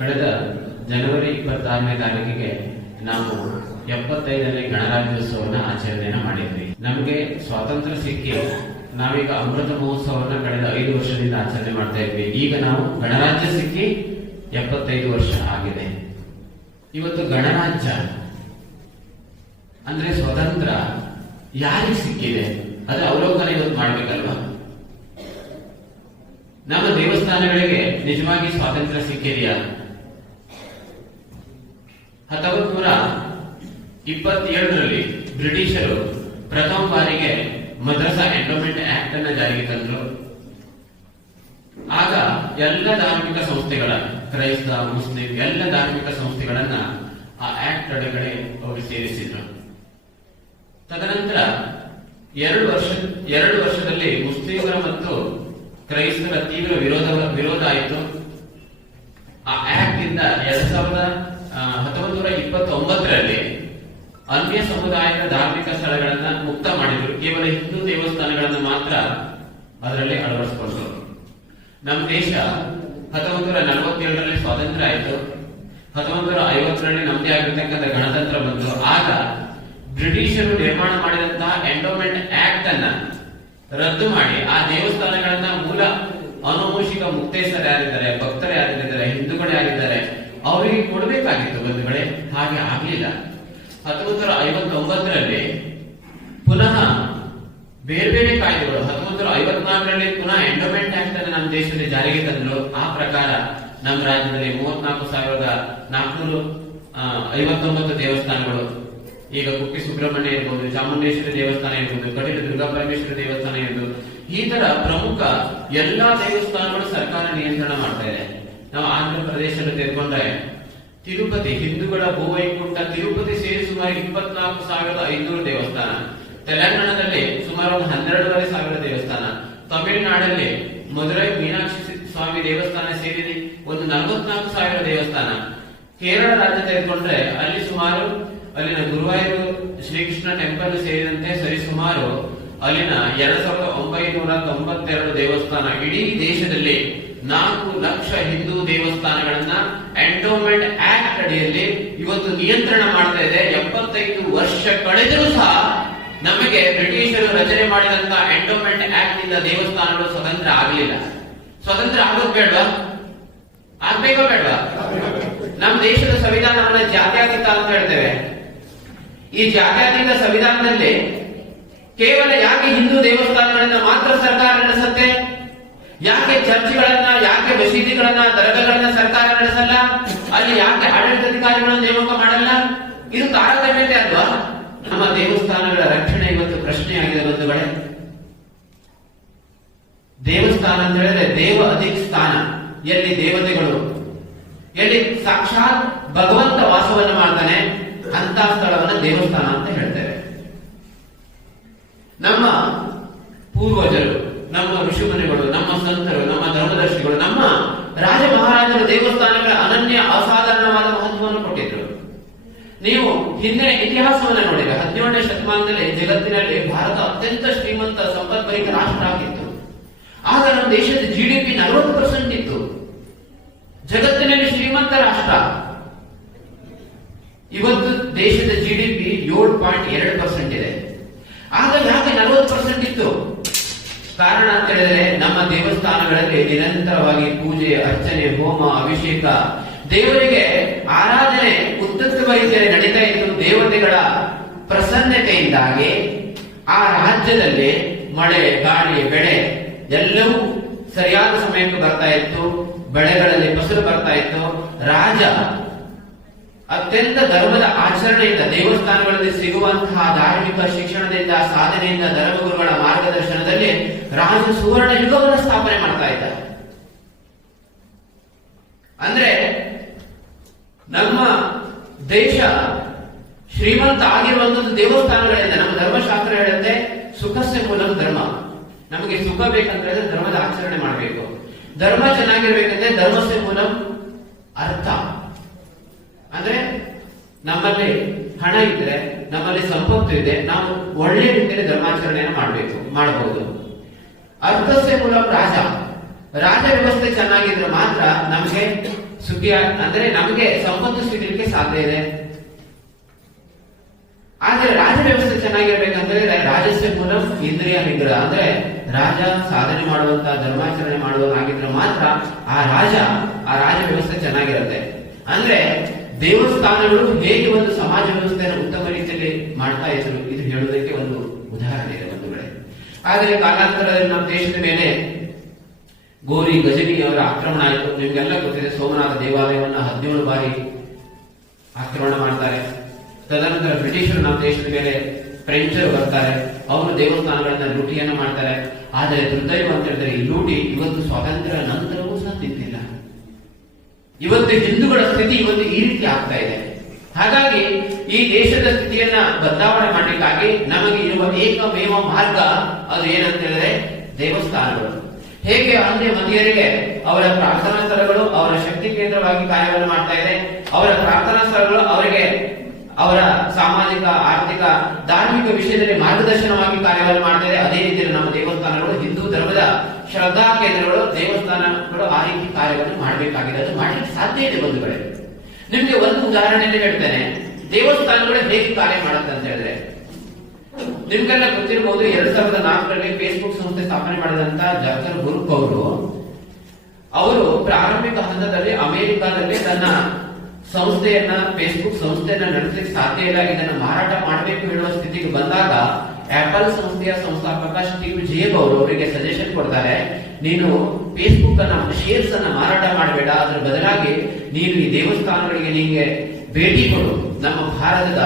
ಕಳೆದ ಜನವರಿ ಇಪ್ಪತ್ತಾರನೇ ತಾರೀಕಿಗೆ ನಾವು ಎಪ್ಪತ್ತೈದನೇ ಗಣರಾಜ್ಯೋತ್ಸವನ ಆಚರಣೆಯನ್ನು ಮಾಡಿದ್ವಿ. ನಮಗೆ ಸ್ವಾತಂತ್ರ್ಯ ಸಿಕ್ಕಿ ನಾವೀಗ ಅಮೃತ ಮಹೋತ್ಸವವನ್ನು ಕಳೆದ ಐದು ವರ್ಷದಿಂದ ಆಚರಣೆ ಮಾಡ್ತಾ ಇದ್ವಿ. ಈಗ ನಾವು ಗಣರಾಜ್ಯ ಸಿಕ್ಕಿ ಎಪ್ಪತ್ತೈದು ವರ್ಷ ಆಗಿದೆ. ಇವತ್ತು ಗಣರಾಜ್ಯ ಅಂದ್ರೆ ಸ್ವತಂತ್ರ ಯಾರಿಗೆ ಸಿಕ್ಕಿದೆ? ಅದರ ಅವಲೋಕನ ಇವತ್ತು ಮಾಡ್ಬೇಕಲ್ವಾ? ನಮ್ಮ ದೇವಸ್ಥಾನಗಳಿಗೆ ನಿಜವಾಗಿ ಸ್ವಾತಂತ್ರ್ಯ ಸಿಕ್ಕಿದೆಯಾ? ಹತ್ತೊಂಬತ್ ನೂರ ಇಪ್ಪತ್ತೇಳರಲ್ಲಿ ಬ್ರಿಟಿಷರು ಪ್ರಥಮ ಬಾರಿಗೆ ಮದ್ರಸಾ ಎಂಡೋಮೆಂಟ್ ಆಕ್ಟ್ ಅನ್ನ ಜಾರಿಗೆ ತಂದರು. ಆಗ ಎಲ್ಲ ಧಾರ್ಮಿಕ ಸಂಸ್ಥೆಗಳ, ಕ್ರೈಸ್ತ, ಮುಸ್ಲಿಂ ಎಲ್ಲ ಧಾರ್ಮಿಕ ಸಂಸ್ಥೆಗಳನ್ನ ಆ ಆಕ್ಟ್ ಒಳಗಡೆ ಅವರು ಸೇರಿಸಿದ್ರು. ತದನಂತರ ಎರಡು ವರ್ಷ, ಎರಡು ವರ್ಷದಲ್ಲಿ ಮುಸ್ಲಿಮರ ಮತ್ತು ಕ್ರೈಸ್ತರ ತೀವ್ರ ವಿರೋಧ ವಿರೋಧ ಆಯಿತು. ಆ ಆಕ್ಟ್ ಇಂದ ಎರಡ್ ಸಾವಿರದ ಹತ್ತೊಂಬತ್ತು ನೂರ ಇಪ್ಪತ್ತೊಂಬತ್ತರಲ್ಲಿ ಅನ್ಯ ಸಮುದಾಯದ ಧಾರ್ಮಿಕ ಸ್ಥಳಗಳನ್ನ ಮುಕ್ತ ಮಾಡಿದ್ರು. ಕೇವಲ ಹಿಂದೂ ದೇವಸ್ಥಾನಗಳನ್ನು ಮಾತ್ರ ಅದರಲ್ಲಿ ಅಳವಡಿಸಿಕೊಂಡ್ರು. ನಮ್ಮ ದೇಶ ಹತ್ತೊಂಬತ್ತು ನೂರ ನಲವತ್ತೇಳರಲ್ಲಿ ಸ್ವಾತಂತ್ರ್ಯ ಆಯಿತು. ಹತ್ತೊಂಬತ್ತು ನೂರ ಐವತ್ತರಲ್ಲಿ ನಮ್ಮದೇ ಆಗಿರ್ತಕ್ಕಂಥ ಗಣತಂತ್ರ ಬಂತು. ಆಗ ಬ್ರಿಟಿಷರು ನಿರ್ಮಾಣ ಮಾಡಿದಂತಹ ಎಂಡೋಮೆಂಟ್ ಆಕ್ಟ್ ಅನ್ನ ರದ್ದು ಮಾಡಿ ಆ ದೇವಸ್ಥಾನಗಳನ್ನ ಮೂಲ ಅನುವಂಶಿಕ ಮುಕ್ತೇಶ್ವರ ಯಾರಿದ್ದಾರೆ, ಭಕ್ತರು ಯಾರಿದ್ದಾರೆ ಹಿಂದೂಗಳು ಯಾರಿದ್ದಾರೆ ಅವರಿಗೆ ಕೊಡಬೇಕಾಗಿತ್ತು ಬಂಧುಗಳೇ, ಹಾಗೆ ಆಗಲಿಲ್ಲ. ಹತ್ತೊಂಬತ್ತು ಐವತ್ತೊಂಬತ್ತರಲ್ಲಿ ಪುನಃ ಬೇರೆ ಬೇರೆ ಕಾಯ್ದೆಗಳು ಹತ್ತೊಂಬತ್ತು ಐವತ್ನಾಲ್ಕರಲ್ಲಿ ಪುನಃ ಎಂಡೋಮೆಂಟ್ ಆಕ್ಟ್ ಅನ್ನು ನಮ್ಮ ದೇಶದಲ್ಲಿ ಜಾರಿಗೆ ತಂದರು. ಆ ಪ್ರಕಾರ ನಮ್ಮ ರಾಜ್ಯದಲ್ಲಿ ಮೂವತ್ನಾಲ್ಕು ಸಾವಿರದ ನಾಲ್ಕುನೂರು ಐವತ್ತೊಂಬತ್ತು ದೇವಸ್ಥಾನಗಳು. ಈಗ ಕುಕ್ಕಿ ಸುಬ್ರಹ್ಮಣ್ಯ ಇರ್ಬೋದು, ಚಾಮುಂಡೇಶ್ವರಿ ದೇವಸ್ಥಾನ ಇರ್ಬೋದು, ಕಟೀಲು ದುರ್ಗಾ ಪರಮೇಶ್ವರಿ ದೇವಸ್ಥಾನ ಇರ್ಬೋದು, ಈ ತರ ಪ್ರಮುಖ ಎಲ್ಲಾ ದೇವಸ್ಥಾನಗಳು ಸರ್ಕಾರ ನಿಯಂತ್ರಣ ಮಾಡ್ತಾ ಇದೆ. ನಾವು ಆಂಧ್ರ ಪ್ರದೇಶದಲ್ಲಿ ತೆಗೆದುಕೊಂಡ್ರೆ ತಿರುಪತಿ ಹಿಂದೂಗಳ ಭೂವೈಕುಂಠ ತಿರುಪತಿ ಸೇರಿ ಸುಮಾರು ಇಪ್ಪತ್ನಾಲ್ಕು ಸಾವಿರದ ಐನೂರು ದೇವಸ್ಥಾನ. ತೆಲಂಗಾಣದಲ್ಲಿ ಸುಮಾರು ಒಂದು ಹನ್ನೆರಡೂವರೆ ಸಾವಿರ ದೇವಸ್ಥಾನ. ತಮಿಳುನಾಡಲ್ಲಿ ಮಧುರೈ ಮೀನಾಕ್ಷಿ ಸ್ವಾಮಿ ದೇವಸ್ಥಾನ ಸೇರಿದೆ. ಒಂದು ನಲವತ್ನಾಲ್ಕು ಸಾವಿರ ದೇವಸ್ಥಾನ. ಕೇರಳ ರಾಜ್ಯ ತೆಗೆದುಕೊಂಡ್ರೆ ಅಲ್ಲಿ ಸುಮಾರು ಅಲ್ಲಿನ ಗುರುವಾಯೂರು, ಶ್ರೀಕೃಷ್ಣ ಟೆಂಪಲ್ ಸೇರಿದಂತೆ ಸರಿಸುಮಾರು ಅಲ್ಲಿನ ಎರಡ್ ಸಾವಿರದ ಒಂಬೈನೂರ ತೊಂಬತ್ತೆರಡು ದೇವಸ್ಥಾನ. ಇಡೀ ದೇಶದಲ್ಲಿ ನಾಲ್ಕು ಲಕ್ಷ ಹಿಂದೂ ದೇವಸ್ಥಾನಗಳನ್ನ ಎಂಡೋಮೆಂಟ್ ಆಕ್ಟ್ ಅಡಿಯಲ್ಲಿ ಇವತ್ತು ನಿಯಂತ್ರಣ ಮಾಡ್ತಾ ಇದೆ. ಎಪ್ಪತ್ತೈದು ವರ್ಷ ಕಳೆದರೂ ಸಹ ನಮಗೆ ಬ್ರಿಟಿಷರು ರಚನೆ ಮಾಡಿದಂತ ಎಂಡೋಮೆಂಟ್ ಆಕ್ಟ್ ಇಂದ ದೇವಸ್ಥಾನಗಳು ಸ್ವತಂತ್ರ ಆಗಲಿಲ್ಲ. ಸ್ವತಂತ್ರ ಆಗೋದ್ ಬೇಡ್ವಾ? ಆಗ್ಬೇಕೋ ಬೇಡ್ವಾ? ನಮ್ಮ ದೇಶದ ಸಂವಿಧಾನವನ್ನ ಜಾತ್ಯಾತೀತ ಅಂತ ಹೇಳ್ತೇವೆ. ಈ ಜಾತ್ಯಾತೀತ ಸಂವಿಧಾನದಲ್ಲಿ ಕೇವಲ ಯಾಕೆ ಹಿಂದೂ ದೇವಸ್ಥಾನಗಳನ್ನ ಮಾತ್ರ ಸರ್ಕಾರ ನಡೆಸುತ್ತೆ ಯಾಕೆ ಚರ್ಚ್ಗಳನ್ನ, ಯಾಕೆ ಮಸೀದಿಗಳನ್ನ, ದರ್ಗಗಳನ್ನ ಸರ್ಕಾರ ನಡೆಸಲ್ಲ? ಅಲ್ಲಿ ಯಾಕೆ ಆಡಳಿತಾಧಿಕಾರಿಗಳನ್ನ ನೇಮಕ ಮಾಡಲ್ಲ? ಇದು ತಾರತಮ್ಯತೆ ಅಲ್ವಾ? ನಮ್ಮ ದೇವಸ್ಥಾನಗಳ ರಕ್ಷಣೆ ಇವತ್ತು ಪ್ರಶ್ನೆಯಾಗಿದೆ ಬಂಧುಗಳೇ. ದೇವಸ್ಥಾನ ಅಂತ ಹೇಳಿದ್ರೆ ದೇವ ಅಧಿಕ ಸ್ಥಾನ ಎಲ್ಲಿ ದೇವತೆಗಳು, ಎಲ್ಲಿ ಸಾಕ್ಷಾತ್ ಭಗವಂತ ವಾಸವನ್ನು ಮಾಡ್ತಾನೆ ಅಂತ ಸ್ಥಳವನ್ನ ದೇವಸ್ಥಾನ ಅಂತ ಹೇಳ್ತೇವೆ. ನಮ್ಮ ಪೂರ್ವಜರು ನಮ್ಮ ಋಷಿಮುನಿಗಳು, ನಮ್ಮ ಸಂತರು, ನಮ್ಮ ಧರ್ಮದರ್ಶಿಗಳು, ನಮ್ಮ ರಾಜ ಮಹಾರಾಜರ ದೇವಸ್ಥಾನಗಳ ಅನನ್ಯ ಅಸಾಧಾರಣವಾದ ಮಹತ್ವವನ್ನು ಕೊಟ್ಟಿದ್ರು ನೀವು ಹಿಂದಿನ ಇತಿಹಾಸವನ್ನು ನೋಡಿದ್ರೆ ಹದಿನೇಳನೇ ಶತಮಾನದಲ್ಲಿ ಜಗತ್ತಿನಲ್ಲಿ ಭಾರತ ಅತ್ಯಂತ ಶ್ರೀಮಂತ ಸಂಪದ್ಭರಿತ ರಾಷ್ಟ್ರ ಆಗಿತ್ತು. ಆಗ ನಮ್ಮ ದೇಶದ ಜಿಡಿಪಿ ನಲವತ್ತು ಪರ್ಸೆಂಟ್ ಇತ್ತು. ಜಗತ್ತಿನಲ್ಲಿ ಶ್ರೀಮಂತ ರಾಷ್ಟ್ರ. ಇವತ್ತು ದೇಶದ ಜಿಡಿಪಿ ಏಳು ಪಾಯಿಂಟ್ ಎರಡು ಪರ್ಸೆಂಟ್ ಇದೆ. ಆಗ ಯಾಕೆ ನಲವತ್ತು ಪರ್ಸೆಂಟ್ ಇತ್ತು? ಕಾರಣ ಅಂತ ಹೇಳಿದ್ರೆ ನಮ್ಮ ದೇವಸ್ಥಾನಗಳಲ್ಲಿ ನಿರಂತರವಾಗಿ ಪೂಜೆ, ಅರ್ಚನೆ, ಹೋಮ, ಅಭಿಷೇಕ, ದೇವರಿಗೆ ಆರಾಧನೆ ಉತ್ತಮ ರೀತಿಯಲ್ಲಿ ನಡೀತಾ ಇದ್ದು ದೇವತೆಗಳ ಪ್ರಸನ್ನತೆಯಿಂದಾಗಿ ಆ ರಾಜ್ಯದಲ್ಲಿ ಮಳೆ, ಗಾಳಿ, ಬೆಳೆ ಎಲ್ಲವೂ ಸರಿಯಾದ ಸಮಯಕ್ಕೆ ಬರ್ತಾ ಇತ್ತು. ಬೆಳೆಗಳಲ್ಲಿ ಫಸಲು ಬರ್ತಾ ಇತ್ತು. ರಾಜ ಅತ್ಯಂತ ಧರ್ಮದ ಆಚರಣೆಯಿಂದ ದೇವಸ್ಥಾನಗಳಲ್ಲಿ ಸಿಗುವಂತಹ ಧಾರ್ಮಿಕ ಶಿಕ್ಷಣದಿಂದ, ಸಾಧನೆಯಿಂದ ಧರ್ಮಗುರುಗಳ ಮಾರ್ಗದರ್ಶನದಲ್ಲಿ ರಾಜ ಸುವರ್ಣ ಯುಗವನ್ನು ಸ್ಥಾಪನೆ ಮಾಡ್ತಾ ಇದ್ದಾರೆ. ಅಂದ್ರೆ ನಮ್ಮ ದೇಶ ಶ್ರೀಮಂತ ಆಗಿರುವಂತದ್ದು ದೇವಸ್ಥಾನಗಳಿಂದ, ನಮ್ಮ ಧರ್ಮಶಾಸ್ತ್ರ ಹೇಳುತ್ತೆ ಸುಖಸ್ಯ ಮೂಲಂ ಧರ್ಮ. ನಮಗೆ ಸುಖ ಬೇಕಂದ್ರೆ ಧರ್ಮದ ಆಚರಣೆ ಮಾಡಬೇಕು. ಧರ್ಮ ಚೆನ್ನಾಗಿರ್ಬೇಕಂದ್ರೆ ಧರ್ಮಸ್ಯ ಮೂಲಂ ಅರ್ಥ. ನಮ್ಮಲ್ಲಿ ಹಣ ಇದ್ರೆ, ನಮ್ಮಲ್ಲಿ ಸಂಪತ್ತು ಇದೆ, ನಾವು ಒಳ್ಳೆ ರೀತಿಯಲ್ಲಿ ಧರ್ಮಾಚರಣೆಯನ್ನು ಮಾಡಬೇಕು, ಮಾಡಬಹುದು. ಅರ್ಥಸ್ಯ ಮೂಲಂ ರಾಜ. ರಾಜ ವ್ಯವಸ್ಥೆ ಚೆನ್ನಾಗಿದ್ರೆ ಮಾತ್ರ ನಮಗೆ ಸುಖಿಯ, ಅಂದ್ರೆ ನಮಗೆ ಸಂಪತ್ತು ಸಿಗಲಿಕ್ಕೆ ಸಾಧ್ಯ ಇದೆ. ಆದ್ರೆ ರಾಜ ವ್ಯವಸ್ಥೆ ಚೆನ್ನಾಗಿರ್ಬೇಕಂದ್ರೆ ರಾಜಸ್ಯ ಮೂಲ ಇಂದ್ರಿಯ ನಿಗ್ರಹ. ಅಂದ್ರೆ ರಾಜ ಸಾಧನೆ ಮಾಡುವಂತ, ಧರ್ಮಾಚರಣೆ ಮಾಡುವನಾಗಿದ್ರೆ ಮಾತ್ರ ಆ ರಾಜ ಆ ರಾಜ ವ್ಯವಸ್ಥೆ ಚೆನ್ನಾಗಿರುತ್ತೆ. ಅಂದ್ರೆ ದೇವಸ್ಥಾನಗಳು ಹೇಗೆ ಒಂದು ಸಮಾಜ ವ್ಯವಸ್ಥೆಯನ್ನು ಉತ್ತಮ ರೀತಿಯಲ್ಲಿ ಮಾಡ್ತಾ ಇದ್ರು ಇದು ಹೇಳುವುದಕ್ಕೆ ಒಂದು ಉದಾಹರಣೆ ಇದೆ ಒಂದು ಕಡೆ ಆದರೆ ಕಾಲಾಂತರದಲ್ಲಿ ನಮ್ಮ ದೇಶದ ಮೇಲೆ ಗೋರಿ, ಗಜನಿ ಅವರ ಆಕ್ರಮಣ ಆಯಿತು. ನಿಮ್ಗೆಲ್ಲ ಗೊತ್ತಿದೆ, ಸೋಮನಾಥ ದೇವಾಲಯವನ್ನ ಹದಿನೇಳು ಬಾರಿ ಆಕ್ರಮಣ ಮಾಡ್ತಾರೆ. ತದನಂತರ ಬ್ರಿಟಿಷರು ನಮ್ಮ ದೇಶದ ಮೇಲೆ ಫ್ರೆಂಚರು ಬರ್ತಾರೆ. ಅವರು ದೇವಸ್ಥಾನಗಳನ್ನ ಲೂಟಿಯನ್ನ ಮಾಡ್ತಾರೆ. ಆದರೆ ದುರ್ದೈವ ಅಂತ ಹೇಳಿದ್ರೆ ಈ ಲೂಟಿ ಇವತ್ತು ಸ್ವಾತಂತ್ರ್ಯ ನಿಂತಿಲ್ಲ ಇವತ್ತು ಹಿಂದೂಗಳ ಸ್ಥಿತಿ ಇವತ್ತು ಈ ರೀತಿ ಆಗ್ತಾ ಇದೆ. ಹಾಗಾಗಿ ಈ ದೇಶದ ಸ್ಥಿತಿಯನ್ನ ಬದಲಾವಣೆ ಮಾಡಲಿಕ್ಕಾಗಿ ನಮಗೆ ಇರುವ ಏಕಮೇವ ಮಾರ್ಗ ಅದು ಏನಂತ ಹೇಳಿದ್ರೆ ದೇವಸ್ಥಾನಗಳು. ಹೇಗೆ ಅಂದ್ರೆ ಮದಿಯರಿಗೆ ಅವರ ಪ್ರಾರ್ಥನಾ ಸ್ಥಳಗಳು, ಅವರ ಶಕ್ತಿ ಕೇಂದ್ರವಾಗಿ ಕಾರ್ಯವನ್ನು ಮಾಡ್ತಾ ಇದೆ. ಅವರ ಪ್ರಾರ್ಥನಾ ಸ್ಥಳಗಳು ಅವರಿಗೆ ಅವರ ಸಾಮಾಜಿಕ, ಆರ್ಥಿಕ, ಧಾರ್ಮಿಕ ವಿಷಯದಲ್ಲಿ ಮಾರ್ಗದರ್ಶನವಾಗಿ ಕಾರ್ಯವನ್ನು ಮಾಡ್ತಾರೆ ಅದೇ ರೀತಿಯಲ್ಲಿ ನಮ್ಮ ದೇವಸ್ಥಾನಗಳು, ಹಿಂದೂ ಧರ್ಮದ ಶ್ರದ್ಧಾ ಕೇಂದ್ರಗಳು, ದೇವಸ್ಥಾನಗಳು ಆ ರೀತಿ ಕಾರ್ಯವನ್ನು ಮಾಡಬೇಕಾಗಿದೆ. ಅದು ಮಾಡಲಿಕ್ಕೆ ಸಾಧ್ಯ ಇದೆ ಕಡೆ ನಿಮ್ಗೆ ಒಂದು ಉದಾಹರಣೆಯಲ್ಲಿ ಹೇಳ್ತೇನೆ. ದೇವಸ್ಥಾನಗಳು ಹೇಗೆ ಕಾರ್ಯ ಮಾಡುತ್ತೆ ಅಂತ ಹೇಳಿದ್ರೆ, ನಿಮ್ಗೆಲ್ಲ ಗೊತ್ತಿರಬಹುದು ಎರಡ್ ಸಾವಿರದ ನಾಲ್ಕರಲ್ಲಿ ಫೇಸ್ಬುಕ್ ಸಂಸ್ಥೆ ಸ್ಥಾಪನೆ ಮಾಡಿದಂತ ಡಾಕ್ಟರ್ ಗುರುಪ್ ಅವರು ಅವರು ಪ್ರಾರಂಭಿಕ ಹಂತದಲ್ಲಿ ಅಮೆರಿಕಾದಲ್ಲಿ ತನ್ನ ಸಂಸ್ಥೆಯನ್ನ ಫೇಸ್ಬುಕ್ ಸಂಸ್ಥೆಯನ್ನ ನಡೆಸಲಿಕ್ಕೆ ಸಾಧ್ಯ ಇಲ್ಲ. ಇದನ್ನು ಮಾರಾಟ ಮಾಡಬೇಕು ಹೇಳುವ ಸ್ಥಿತಿಗೆ ಬಂದಾಗ ಆಪಲ್ ಸಂಸ್ಥೆಯ ಸಂಸ್ಥಾಪಕ ಸ್ಟೀವ್ ಜೇಬ್ ಅವರು ಅವರಿಗೆ ಸಜೆಷನ್ ಕೊಡ್ತಾರೆ, ನೀನು ಫೇಸ್ಬುಕ್ ಅನ್ನ ಶೇರ್ಸ್ ಅನ್ನ ಮಾರಾಟ ಮಾಡಬೇಡ. ಅದ್ರ ಬದಲಾಗಿ ನೀನು ಈ ದೇವಸ್ಥಾನಗಳಿಗೆ ನಿಮಗೆ ಭೇಟಿ ಕೊಡು. ನಮ್ಮ ಭಾರತದ